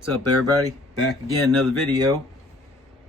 What's up, everybody? Back again, another video.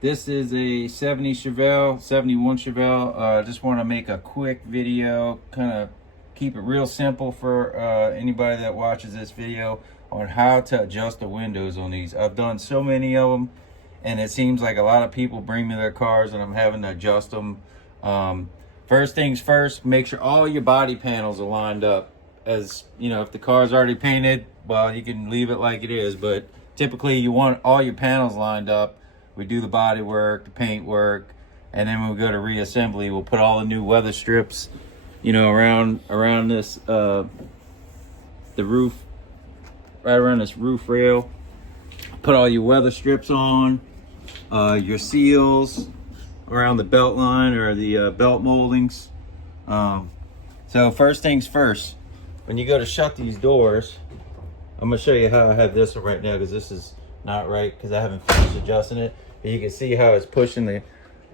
This is a 71 Chevelle. I just want to make a quick video, kind of keep it real simple for anybody that watches this video on how to adjust the windows on these. I've done so many of them, and it seems like a lot of people bring me their cars and I'm having to adjust them. First things first, make sure all your body panels are lined up. As you know, if the car's already painted, well, you can leave it like it is, but typically you want all your panels lined up. We do the body work, the paint work, and then when we go to reassembly, we'll put all the new weather strips, you know, around this the roof, right around this roof rail. Put all your weather strips on, your seals around the belt line or the belt moldings. So first things first, when you go to shut these doors, I'm gonna show you how I have this one right now, because this is not right because I haven't finished adjusting it. But you can see how it's pushing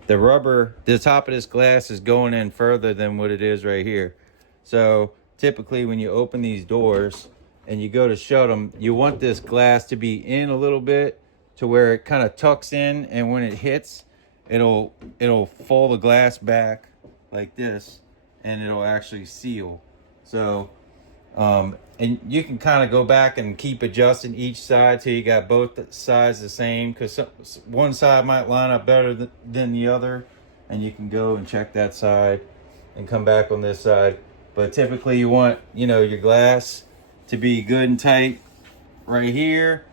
the rubber. The top of this glass is going in further than what it is right here. So typically when you open these doors and you go to shut them, you want this glass to be in a little bit to where it kind of tucks in, and when it hits, it'll fold the glass back like this, and it'll actually seal. So and you can kind of go back and keep adjusting each side till you got both sides the same, because one side might line up better than the other, and you can go and check that side and come back on this side. But typically you want, you know, your glass to be good and tight right here,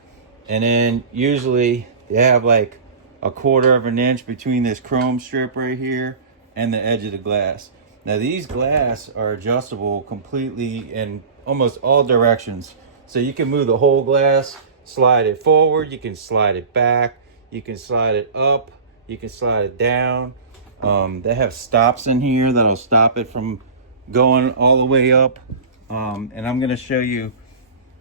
and then usually you have like 1/4 of an inch between this chrome strip right here and the edge of the glass. Now these glass are adjustable completely in almost all directions. So you can move the whole glass, slide it forward, you can slide it back, you can slide it up, you can slide it down. They have stops in here that'll stop it from going all the way up. And I'm gonna show you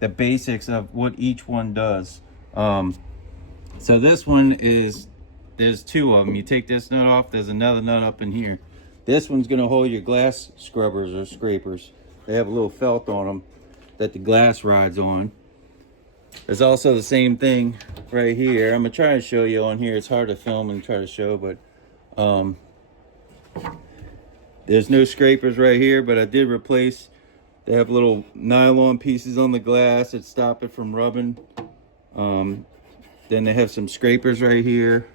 the basics of what each one does. So this one is, there's two of them. You take this nut off, there's another nut up in here. This one's gonna hold your glass scrubbers or scrapers. They have a little felt on them that the glass rides on. There's also the same thing right here. I'm gonna try to show you on here. It's hard to film and try to show, but there's no scrapers right here, but I did replace. They have little nylon pieces on the glass that stop it from rubbing. Then they have some scrapers right here.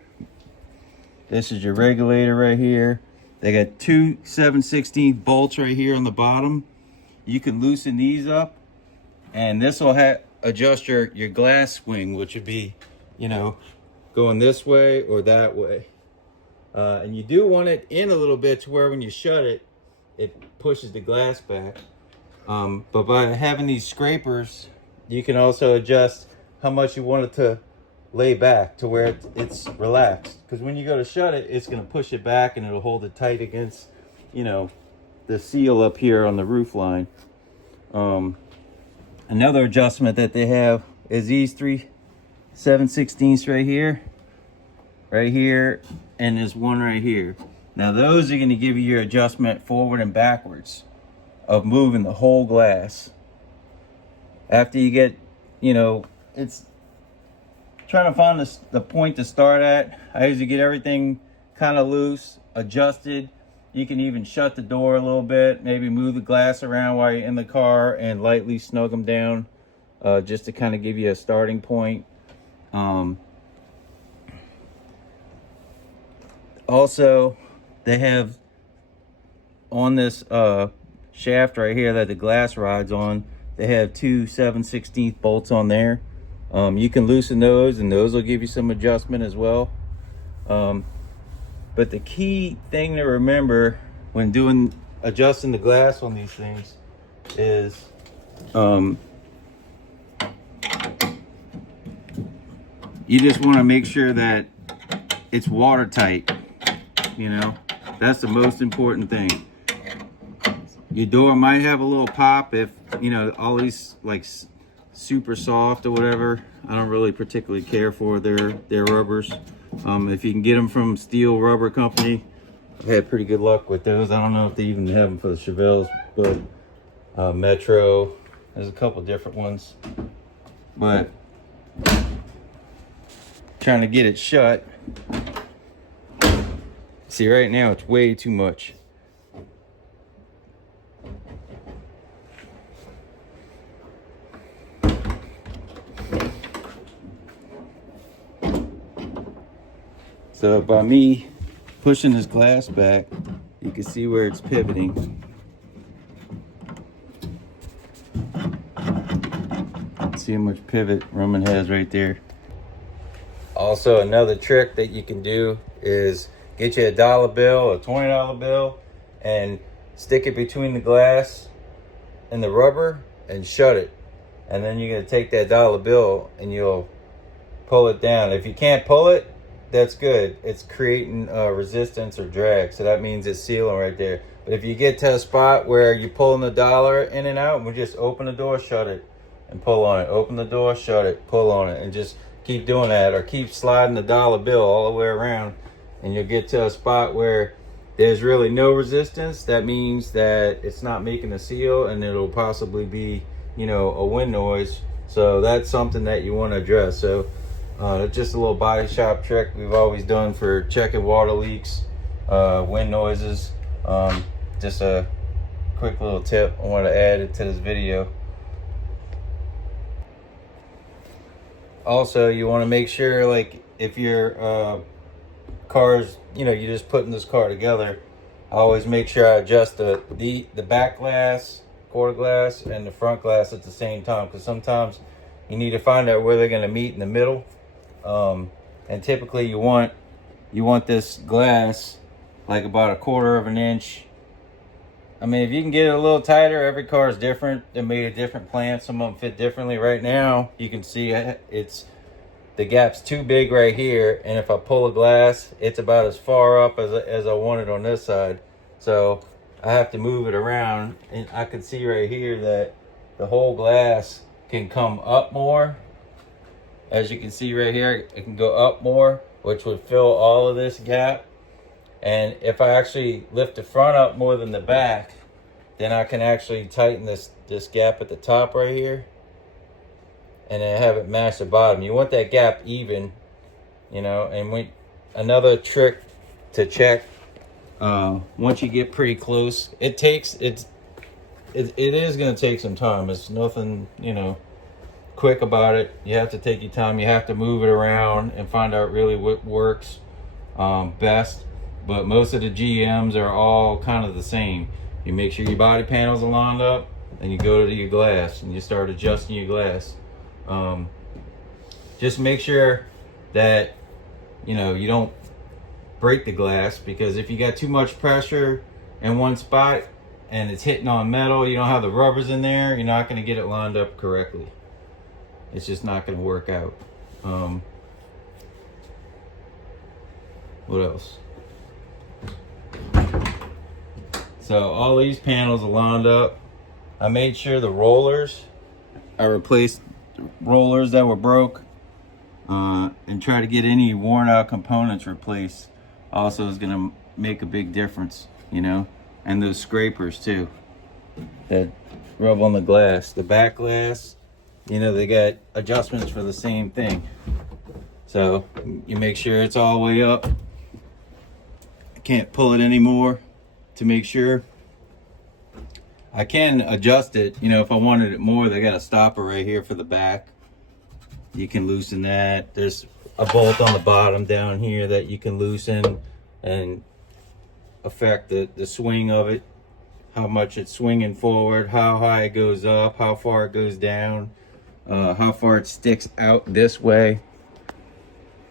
This is your regulator right here. They got two 7/16 bolts right here on the bottom. You can loosen these up, and this will adjust your glass swing, which would be, you know, going this way or that way. And you do want it in a little bit to where when you shut it, it pushes the glass back. But by having these scrapers, you can also adjust how much you want it to lay back to where it's relaxed. Because when you go to shut it, it's going to push it back and it'll hold it tight against, you know, the seal up here on the roof line. Another adjustment that they have is these three 7/16 right here, and there's one right here. Now those are going to give you your adjustment forward and backwards of moving the whole glass. After you get, you know, it's trying to find the point to start at. I usually get everything kind of loose, adjusted. You can even shut the door a little bit, maybe move the glass around while you're in the car and lightly snug them down, just to kind of give you a starting point. Also, they have on this shaft right here that the glass rides on, they have two 7/16 bolts on there. You can loosen those, and those will give you some adjustment as well. But the key thing to remember when adjusting the glass on these things is you just want to make sure that it's watertight. You know, that's the most important thing. Your door might have a little pop if, you know, all these like super soft or whatever. I don't really particularly care for their rubbers. If you can get them from Steel Rubber Company, I've had pretty good luck with those. I don't know if they even have them for the Chevelles, but Metro, there's a couple different ones. But trying to get it shut. See, right now it's way too much. So by me pushing this glass back, you can see where it's pivoting. See how much pivot room it has right there. Also, another trick that you can do is get you a $1 bill, a $20 bill, and stick it between the glass and the rubber and shut it. And then you're gonna take that $1 bill and you'll pull it down. If you can't pull it, that's good. It's creating resistance or drag, so that means it's sealing right there. But if you get to a spot where you're pulling the dollar in and out, we just open the door, shut it, and pull on it. Open the door, shut it, pull on it, and just keep doing that, or keep sliding the $1 bill all the way around, and you'll get to a spot where there's really no resistance. That means that it's not making a seal, and it'll possibly be, you know, a wind noise. So that's something that you want to address. So it's just a little body shop trick we've always done for checking water leaks, wind noises. Just a quick little tip I want to add it to this video. Also, you want to make sure, like, if your car's, you know, you're just putting this car together, I always make sure I adjust the back glass, quarter glass, and the front glass at the same time, because sometimes you need to find out where they're going to meet in the middle. And typically you want this glass like about 1/4 of an inch. I mean, if you can get it a little tighter, every car is different. They're made of different plants. Some of them fit differently. Right now, you can see the gap's too big right here, and if I pull a glass, it's about as far up as I want it on this side. So I have to move it around, and I can see right here that the whole glass can come up more. As you can see right here, it can go up more, which would fill all of this gap. And if I actually lift the front up more than the back, then I can actually tighten this gap at the top right here, and then have it match the bottom. You want that gap even, you know. And another trick to check, once you get pretty close, it is going to take some time. It's nothing, you know, quick about it. You have to take your time. You have to move it around and find out really what works best. But most of the GMs are all kind of the same. You make sure your body panels are lined up, and you go to your glass and you start adjusting your glass. Just make sure that, you know, you don't break the glass, because if you got too much pressure in one spot and it's hitting on metal, you don't have the rubbers in there, you're not going to get it lined up correctly. It's just not going to work out. What else? So all these panels are lined up. I made sure the rollers, I replaced rollers that were broke, and try to get any worn out components replaced. Also is going to make a big difference, you know. And those scrapers too that rub on the glass, the back glass, you know, they got adjustments for the same thing. So you make sure it's all the way up. I can't pull it anymore to make sure. I can adjust it, you know, if I wanted it more. They got a stopper right here for the back. You can loosen that. There's a bolt on the bottom down here that you can loosen and affect the swing of it, how much it's swinging forward, how high it goes up, how far it goes down, how far it sticks out this way.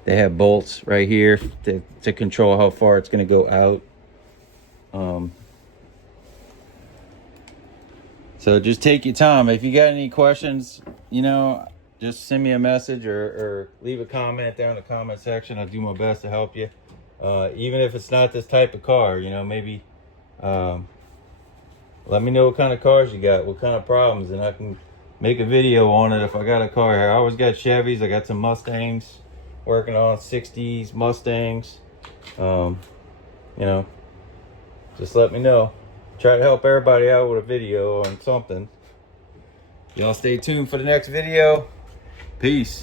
They have bolts right here to control how far it's going to go out. So just take your time. If you got any questions, you know, just send me a message or leave a comment there in the comment section. I'll do my best to help you. Even if it's not this type of car, you know, maybe let me know what kind of cars you got, what kind of problems, and I can make a video on it if I got a car here. I always got Chevys. I got some Mustangs, working on 60s Mustangs. You know, just let me know. Try to help everybody out with a video on something. Y'all stay tuned for the next video. Peace.